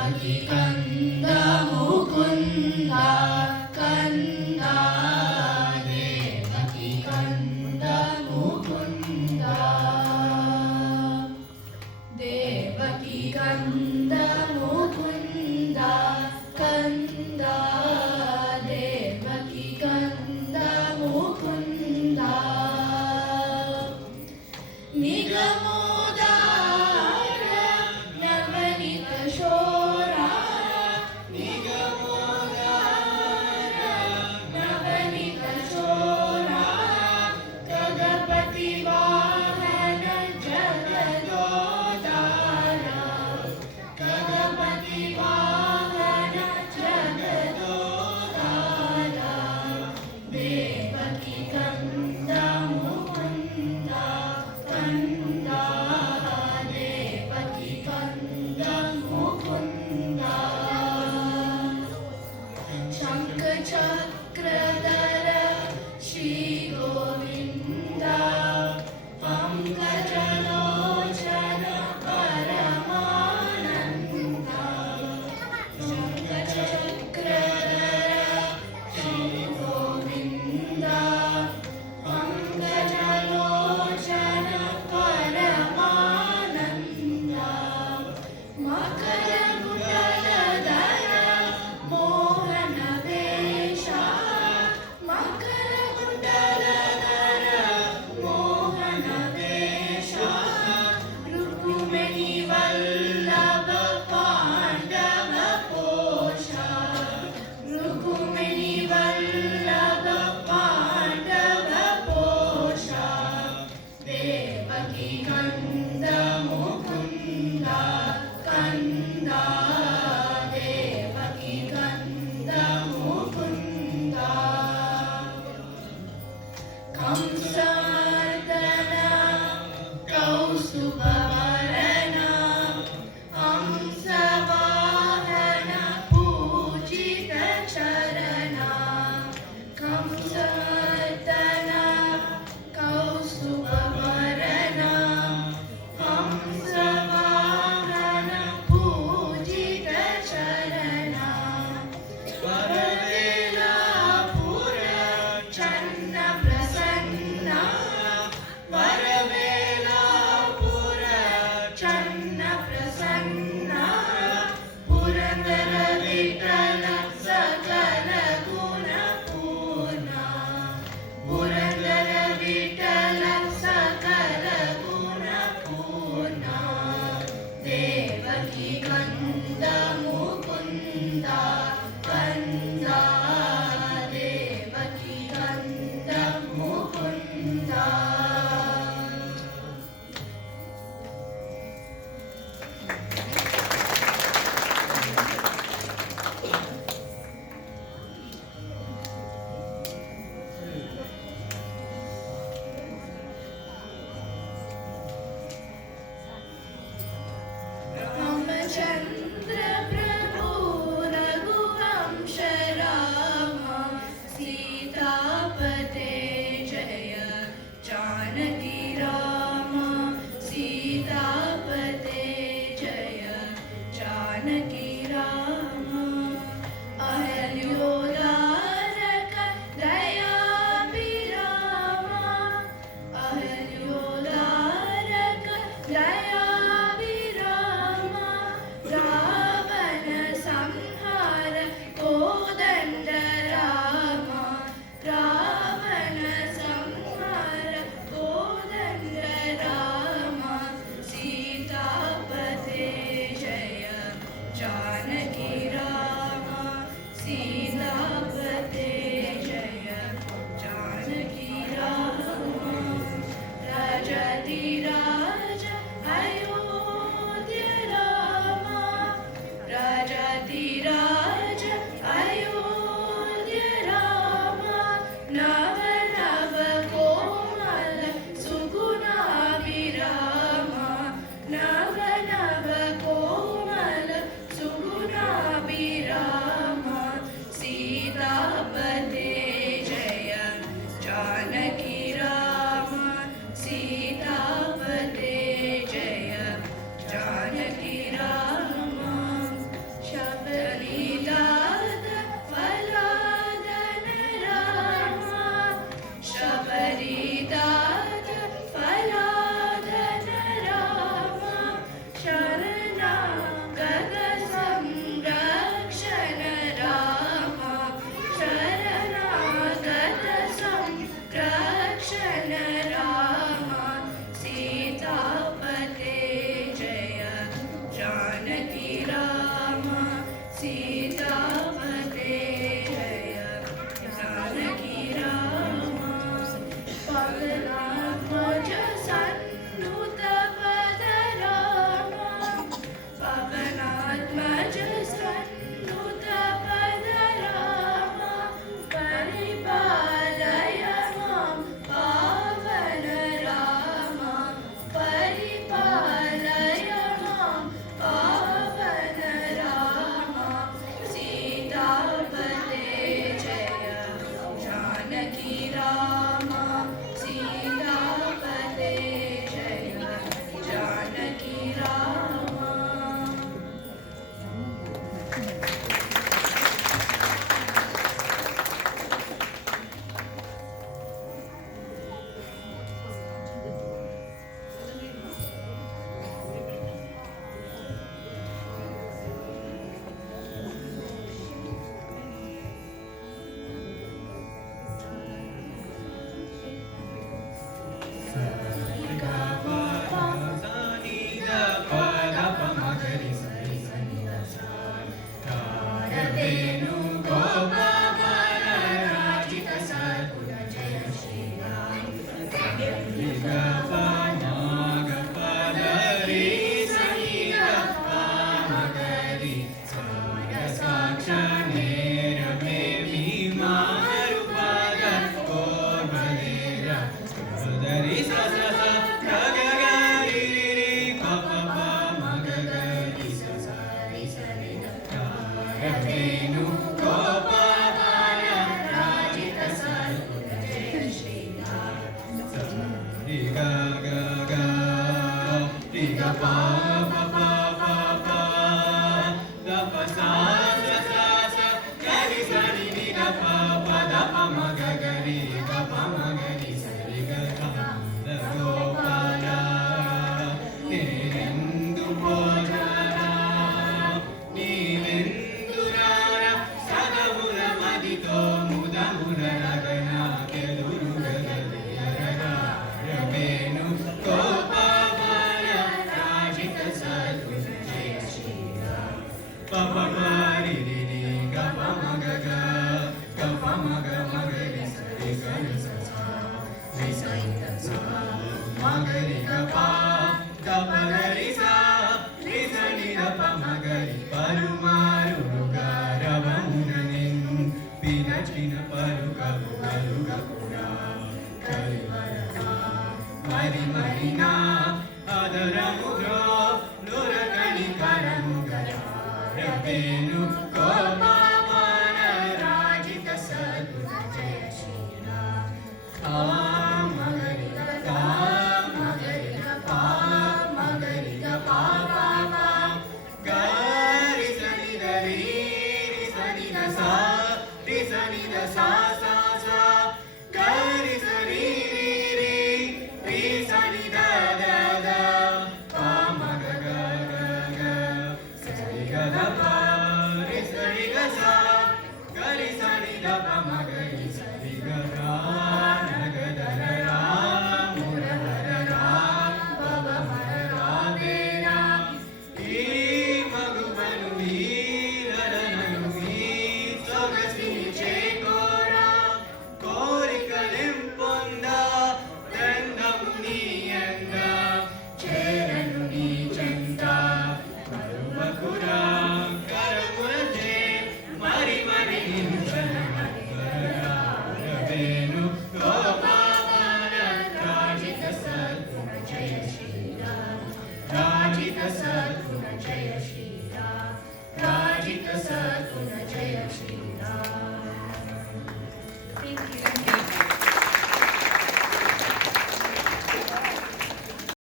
ದೇವಕಿ ಕಂದ ಮುಕುಂದ ಕಂದ ದೇವಕಿ ಕಂದ ಮುಕುಂದ ದೇವಕಿ ಕಂದ ಮುಕುಂದ ಕಂದ ದೇವಕಿ ಕಂದ ಮುಕುಂದ ನಿಗಮೋದಾರ ನವನಿತ ಶೋರ ನಿಗಮೋದಾರ ನವನಿತ ಶೋರ ಗಗಪತಿ ವಾಹನ ಜಗದೋದಾರ ಗಗಪತಿ ವಾಹನ ಜಗದೋದಾರ ದೇವಕಿ ಕಂದ ಮುಕುಂದ ಕಂದ ದೇವಕಿ ಕಂದ ಮುಕುಂದ ಶಂಖ ಚಕ್ರಧರ ಶ್ರೀ ಗೋವಿಂದ ಪಂಕಜಲೋಚನ ಪರಮಾನಂದ ಶಂಖ ಚಕ್ರಧರ ಶ್ರೀ ಗೋವಿಂದ ಪಂಕಜಲೋಚನ ಪರಮಾನಂದ ಮಕರ ಕುಂಡಲಧರ ಮೋಹನ ವೇಷ ಮಕರ ಕುಂಡಲಧರ ಮೋಹನ ವೇಷ ರುಕ್ಮಿಣಿ ವಲ್ಲಭ ಪಾಂಡವ ಪೋಷ ರುಕ್ಮಿಣಿ ವಲ್ಲಭ ಪಾಂಡವ ಪೋಷ ದೇವಕಿ ಕಂದ ಮುಕುಂದ ಕಂದ ದೇವಕಿ ಕಂದ ಮುಕುಂದ ಕಂಸಾರ್ದನ ಕೌಸ್ತುಭವರನ वेणु गोपावन राजित सद्गुण जय श्रीराम काम मगरि ग मगरि ग मगरि ग पा गरि सनि द रि सनि द सा रि सनि द सा सा सा गरि सनि रि रि सनि द द द पा म ग ग ग सरि ग द पा रि सरि ग सा गरि सनि द प म गरि सरि ग गा न ग द र रा मुर हर रा ब ब म र रा दे रा ఈ మగువను ఈ రనను ఈ సొగసిని చేకోరా కోరికలింపొంద దండము నీ అంద చేరను నీ చెంత మరువకురా కరముల చే మరి మరి వేణు గోపాల రాజిత సద్గుణ జయ శ్రీరామ రాజిత సద్గుణ జయ శ్రీరామ రాజిత సద్గుణ జయ శ్రీరామ